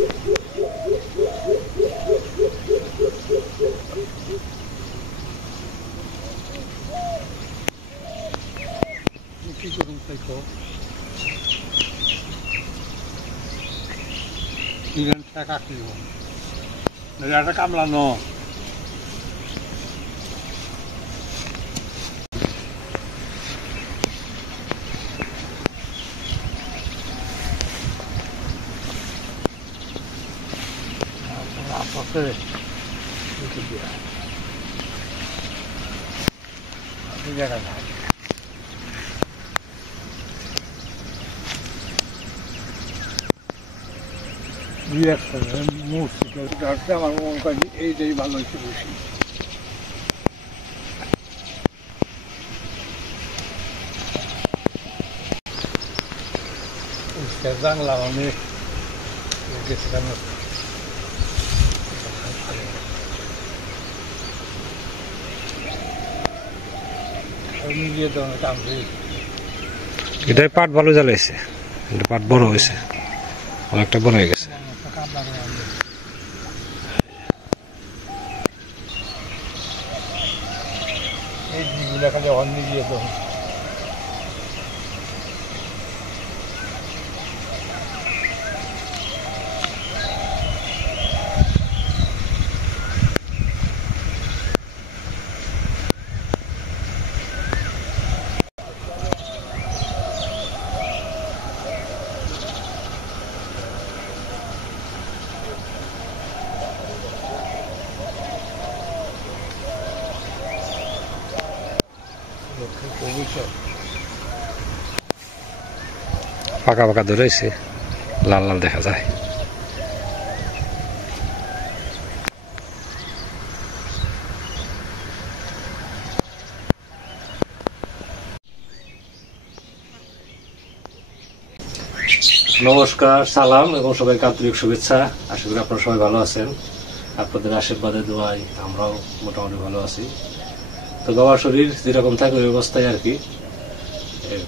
কি করুন তাই তো ইভেন্ট টাকা কিনব একটা কামলানো আপকে itu dia ini jangan reaction musik darse আমার মন করে এইটাই ভালো হইছে বেশি উস্তাদ বাংলা আমি গেছিলাম এটাই পাট ভালো জ্বালাইছে, এটা পাট বড় হয়েছে, অনেকটা বড় হয়ে গেছে। পাকা পাকা ধরেছে, লাল লাল দেখা যায়। নমস্কার, সালাম এবং সবাইকে আন্তরিক শুভেচ্ছা। আশা করি আপনারা সবাই ভালো আছেন। আপনাদের আশীর্বাদে দোয়ায় আমরাও মোটামুটি ভালো আছি। তো বাবার শরীর যেরকম থাকে ওই অবস্থায় আর কি,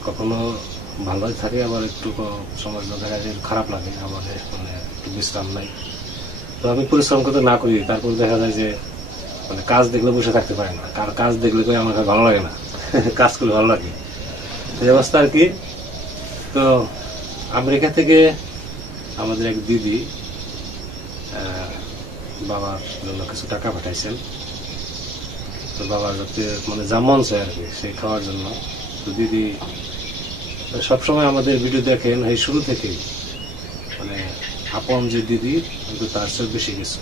কখনো ভালোই থাকে, আবার একটু সময় দেখা যায় খারাপ লাগে, আমাদের মানে একটু বিশ্রাম নাই। তো আমি পরিশ্রম করতে না করি, তারপর দেখা যায় যে মানে কাজ দেখলে বসে থাকতে পারে না, কার কাজ দেখলে কই আমার ভালো লাগে না, কাজ করলে ভালো লাগে, এই অবস্থা আর কি। তো আমেরিকা থেকে আমাদের এক দিদি বাবার জন্য কিছু টাকা পাঠাইছেন। তো বাবার যাতে মানে যা মন চায় আর কি সেই খাওয়ার জন্য। তো দিদি সবসময় আমাদের ভিডিও দেখেন এই শুরু থেকেই, মানে আপন যে দিদি কিন্তু তার চেয়ে বেশি কিছু।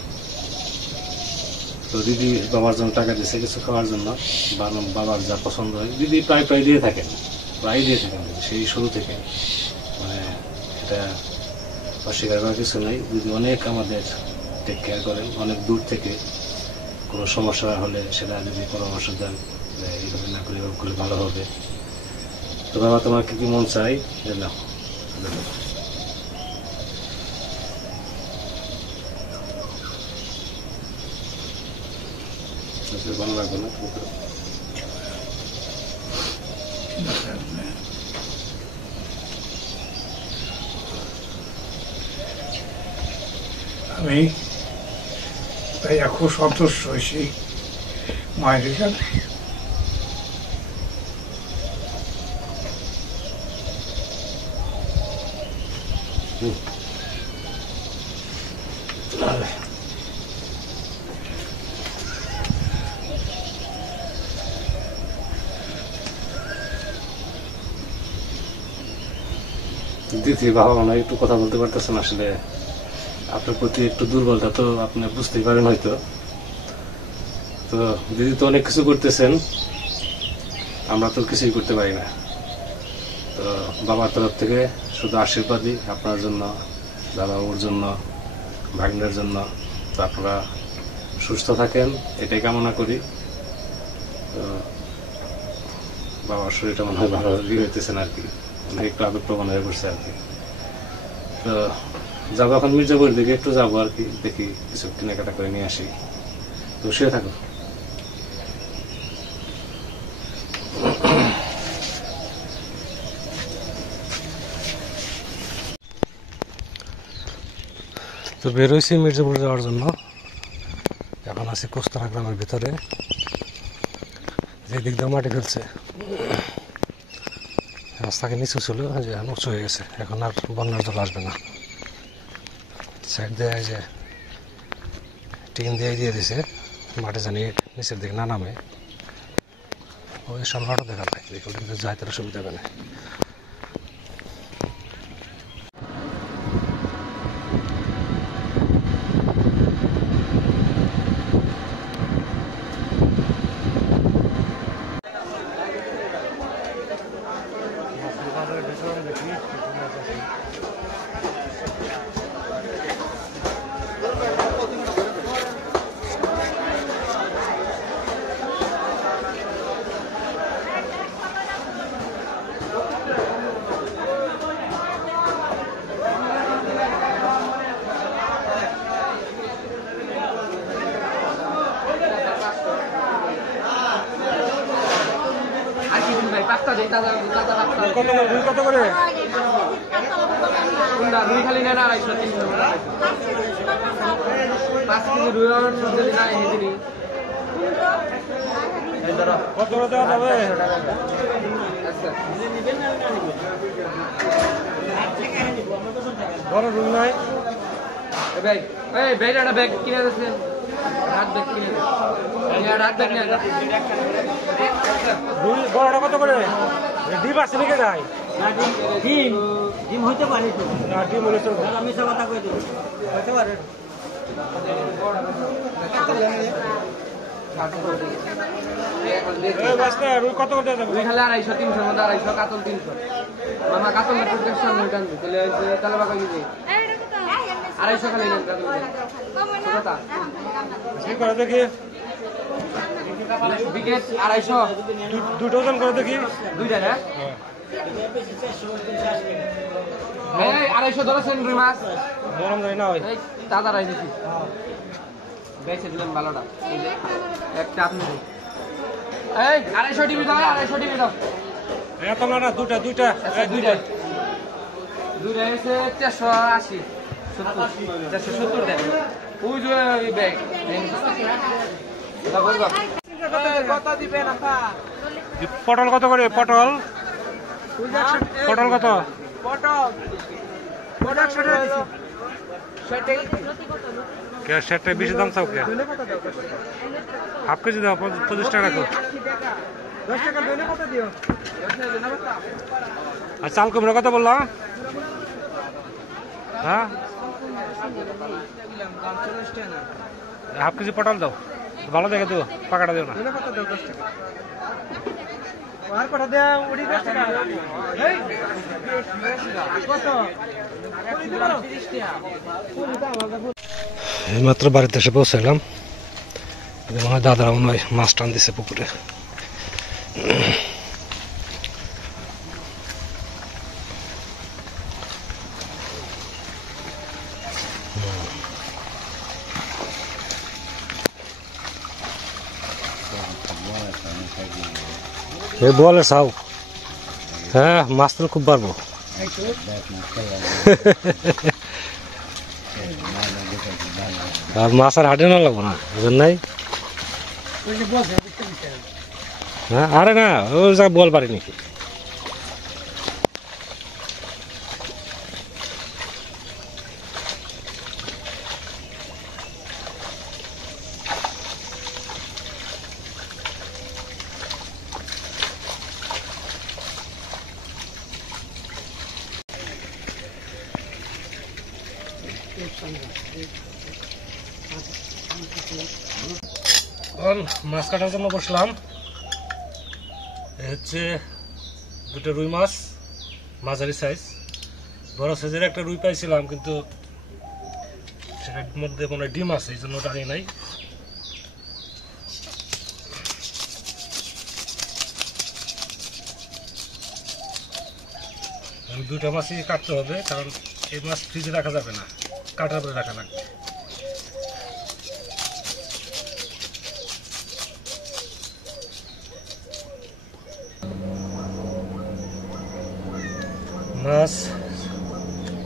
তো দিদি বাবার জন্য টাকা দিয়েছে কিছু খাওয়ার জন্য, বাবার যা পছন্দ হয় দিদি প্রায় দিয়ে থাকেন, সেই শুরু থেকে। মানে এটা অস্বীকার করার কিছু নেই, দিদি অনেক আমাদের টেক কেয়ার করেন, অনেক দূর থেকে কোনো সমস্যা হলে সেটা যদি পরামর্শ দেন যে এইভাবে না করে এভাবে করলে ভালো হবে। তো বাবা তোমার কি কি মন চাই নাও, ভালো লাগবে না? আমি তাই এখন সন্তুষ্ট হয়েছি মায়ের কাছে। দিদি বাবা মনে একটু কথা বলতে পারতেছেন, আসলে আপনার প্রতি একটু দুর্বলতা তো আপনি বুঝতেই পারেন হয়তো। তো দিদি তো অনেক কিছু করতেছেন, আমরা তো কিছুই করতে পারি না। তো বাবার তরফ থেকে শুধু আশীর্বাদই আপনার জন্য, দাদা বাবুর জন্য, ভাগ্নের জন্য। তো আপনারা সুস্থ থাকেন এটাই কামনা করি। তো বাবার শরীরটা মনে হয় ভালো হইতেছেন আর কি, একটু আবেগপ্রবণ হয়ে পড়ছে আর কি। তো যাবো এখন মির্জাপুরের দিকে, একটু যাবো আর কি, দেখি কিছু কেনাকাটা করে নিয়ে আসি। তো শুয়ে থাকো। তো বেরোইছি মির্জাপুর যাওয়ার জন্য। এখন আছি কোস্তারা গ্রামের ভিতরে, যে দিক দিয়ে মাটি ফেলছে, রাস্তাকে নিচু ছিল যে উঁচু হয়ে গেছে, এখন আর বন্যার জল আসবে না। সাইড দিয়ে যে টিন দিয়ে দিছে, মাটি জানি নিচের দিকে না নামে। ওই সামনাটা দেখা যায়, দেখে কিন্তু যায় তার সুবিধা হবে না। কত করে? রুই খালি নেন 250-300 5 কেজি রুই যদি না হেদিনি কত করে দেওয়া যাবে? আচ্ছা বড় রুম নাই? ভাই এই বেড়াটা ব্যাগ কিনে দিয়েছেন, রাত ব্যাগ কিনে দিয়েছেন, রাত ব্যাগ নিয়ে যান। বড়টা কত করে? ডিম আছে নাকি নাই? ডিম ডিম হইতে পারে তো, না ডিম হলে চলবে। আমি সব কথা কই দেব, হইতে পারে। এই বাসটা রুই কত করে দেওয়া যাবে? রুই খালি 250-300 মধ্যে 250, কাতল 300। মামা কাতল না প্রোটেকশন ওইটান তাহলে তাহলে বাকা কি 250 খালি নেন কাতল কত ঠিক করে দেখি, বিকেট 250 দুটো ওজন করে দেখি। দুইটা না এই 250 ধরেছেন রুই মাছ গরম যায় না হয়। এই দাদা রাই দিছি বেচে দিলাম ভালোটা এই যে একটা আপনি এই 250 টিভি দাও 250 টিভি দাও এত না দুইটা দুইটা এসে 480 470 দেন ওই যে এই ব্যাগ কত দিবেন আপা? পটল কত করে? পটল পটল কত? কে সেটা বেশি দাম চাও কে? হাফ কেজি দাও, 25 টাকা রাখো। 10 টাকা দইলে কত দিও? আর চাল কুমড়ো কত বললো? হ্যাঁ হাফ কেজি পটল দাও, ভালো দেখে দিও, পাকাটা দিও না। এইমাত্র বাড়িতে এসে পৌঁছাইলাম, মনে হয় দাদারা মনে হয় মাছ টান দিছে পুকুরে। এই বলে সাউ, হ্যাঁ মাছ তো খুব পারবো। আর মাছ আর হাটে না লাগবো না, বুঝেন নাই? হ্যাঁ আরে না ও যা বল পারি নাকি। মাছ কাটার জন্য বসলাম। হচ্ছে দুটো রুই মাছ, মাঝারি সাইজ। বড় সাইজের একটা রুই পাইছিলাম, কিন্তু সেটার মধ্যে মনে হয় ডিম আছে, এই জন্য ওটা আনি নাই। দুটো মাছই কাটতে হবে, কারণ এই মাছ ফ্রিজে রাখা যাবে না, কাটার পরে রাখা লাগবে। মাছ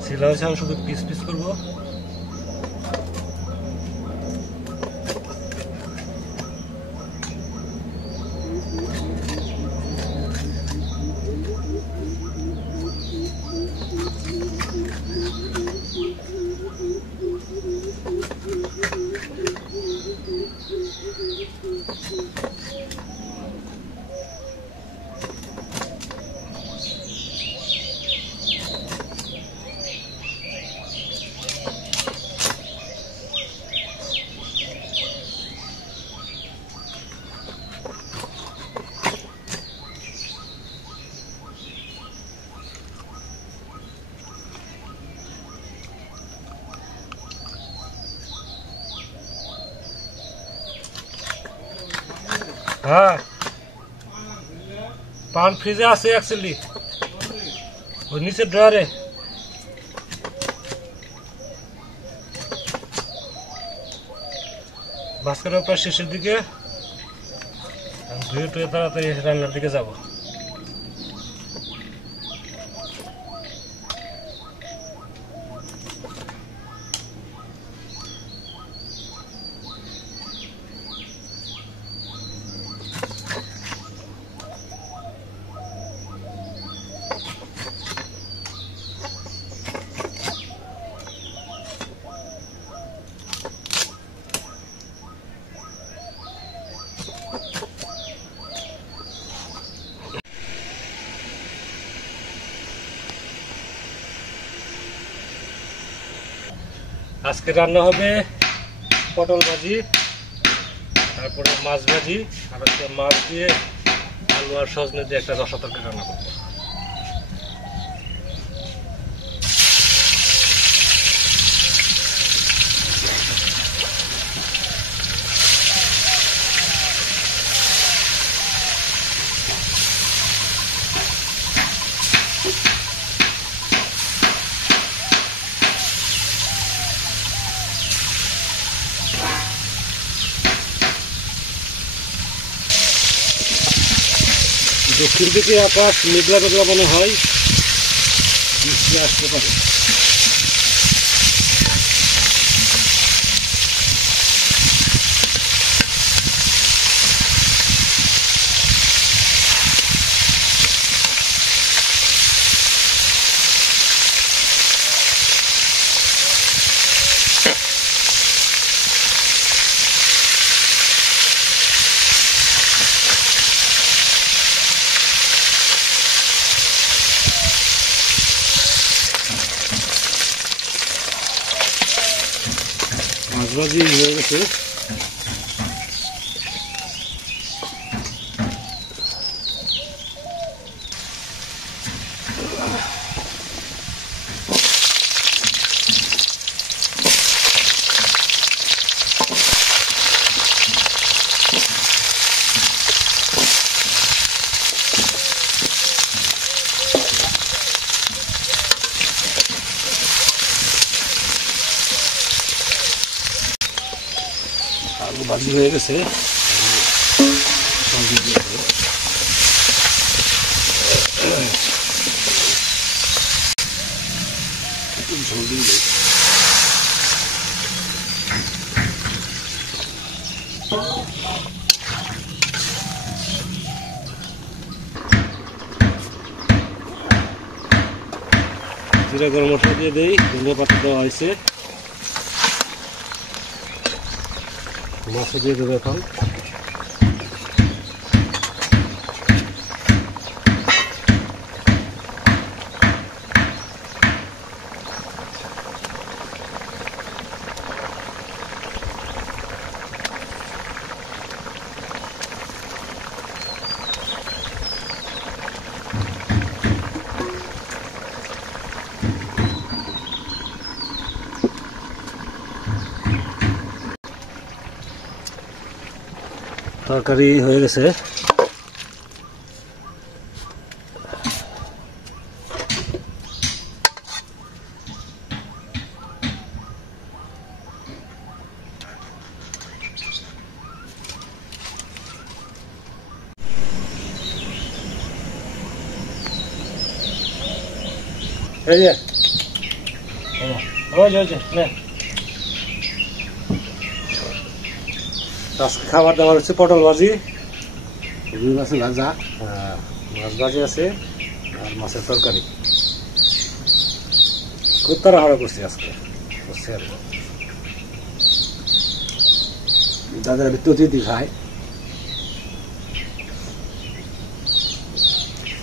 ছিল হয়েছে, আমি শুধু পিস পিস করবো। হ্যাঁ পান ফ্রিজে আছে অ্যাকচুয়ালি ওই নিচের ড্রয়ারে ভাস্করের প্রায় শেষের দিকে ধুয়ে টুয়ে তাড়াতাড়ি রান্নার দিকে যাব আজকে রান্না হবে পটল ভাজি তারপরে মাছ ভাজি আর হচ্ছে মাছ দিয়ে আলু আর সজনে দিয়ে একটা রসা তরকারি রান্না করবো দক্ষিণ দিকে আকাশ মেঘলা মেঘলা মনে হয় বৃষ্টি আসতে পারে মাছ ভাজি হয়ে গেছে আলু ভাজি হয়ে গেছে ঝোল দিলে জিরা গরম মশলা দিয়ে দেই ধনিয়া পাতা দেওয়া হয়েছে মাছে দিয়ে দেবো এখন তরকারি হয়ে গেছে এই যে ওই যে নে আজকে খাবার দাবার হচ্ছে পটল ভাজি রুই মাছের ভাজা মাছ ভাজি আছে আর মাছের তরকারি খুব তাড়াহুড়া করছি আজকে করছি আর দাদার একটু অতিথি খায়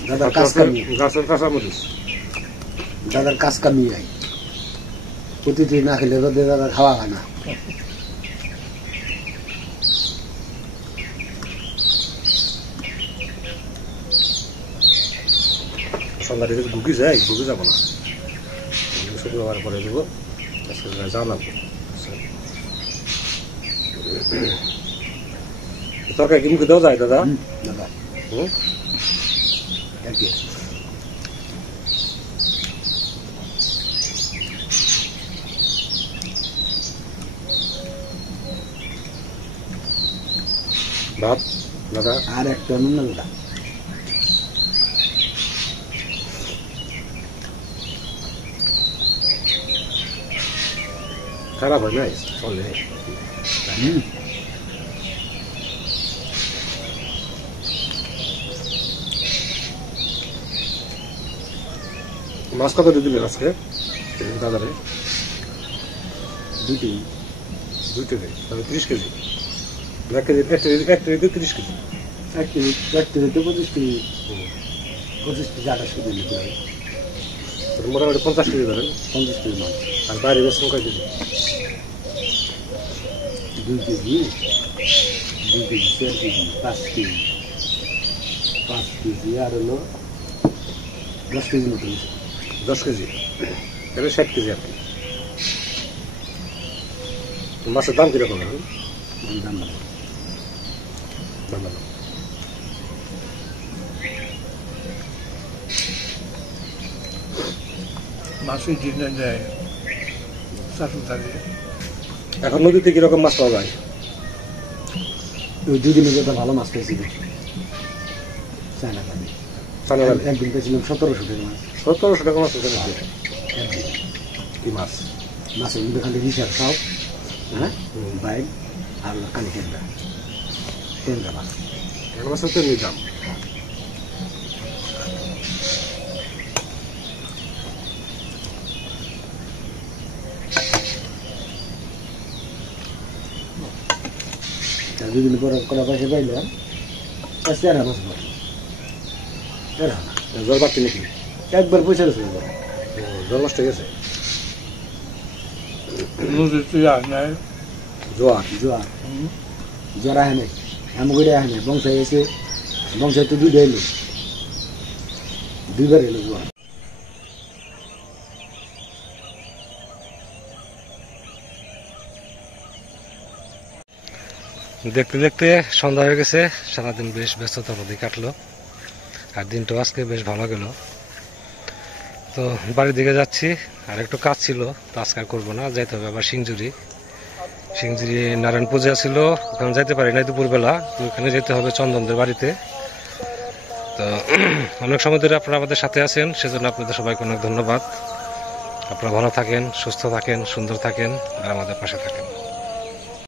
দাদার কাজ কামি গাছের কাঁচামরিচ দাদার কাজ কামি যায় অতিথি না খেলে রোদে দাদার খাওয়া হয় না সন্ধ্যাটি ঢুকি যায় ঢুকে যাবো না শুক্রবার পরে দেবো জানাবো তরকারি কি মুখে দেওয়া যায় দাদা? দাদা হুম? একই ভাত দাদা? আর একটা নুন না দাদা। খারাপ হয় নাই চলে। মাছ কত দিয়ে দিলেন আজকে দাদারে? 2 কেজি। 2 কেজি, তাহলে 30 KG. 1 KG 30 KG. 1 KG 25 KG 25 KG 28 KG নিতে হবে। তাহলে মোটামুটি 50 কেজি ধরেন। 50 কেজি মাছ। আর বাইরে বেশি কয় KG? 2 KG 4 KG 5 KG 5 KG আর হলো 10 কেজি মতো। 10 কেজি, তাহলে 60 কেজি আর কি। মাছের দাম কিরকম এখন? দাম ভালো। দাম ভালো। মাছের জিনে দেয় শাশুড় থাকে। এখন নদীতে কিরকম মাছ পাওয়া যায়? ওই 2 দিনের যেটা ভালো মাছ পেয়েছিল চায়না পানি। চানা দাম একদিন পেয়েছিলাম 1700 টাকা মাছ। 1700 টাকা মাছ ওখানে আছে। একদিন কি মাছ? মাছের মধ্যে খালি রিচার খাও, হ্যাঁ বাইক আর কালি টেন্ডা মাছ। এখন মাছের তো এমনি দাম। তার 2 দিন পরে কলা পয়সা পাইলাম চেহারা মাছ পাই চেহারা না জল বাড়তি নাকি? একবার পয়সা গেছে জল নষ্ট হয়ে গেছে। নদীতে আর নাই। জোয়ার জোয়ার জ্বর আহে নাই এমন করে আহে নাই বংশ গেছে বংশ তো 2 এলো 2বার এলো জোয়ার। দেখতে দেখতে সন্ধ্যা হয়ে গেছে। সারাদিন বেশ ব্যস্ততার মধ্যে কাটলো, আর দিনটাও আজকে বেশ ভালো গেল। তো বাড়ির দিকে যাচ্ছি, আর একটু কাজ ছিল, তো আজকে আর করবো না, যাইতে হবে আবার সিংজুরি নারায়ণ পূজা ছিল, ওখানে যাইতে পারি নাই দুপুরবেলা, তো ওখানে যেতে হবে চন্দনদের বাড়িতে। তো অনেক সময় ধরে আপনারা আমাদের সাথে আছেন, সেজন্য আপনাদের সবাইকে অনেক ধন্যবাদ। আপনারা ভালো থাকেন, সুস্থ থাকেন, সুন্দর থাকেন, আর আমাদের পাশে থাকেন।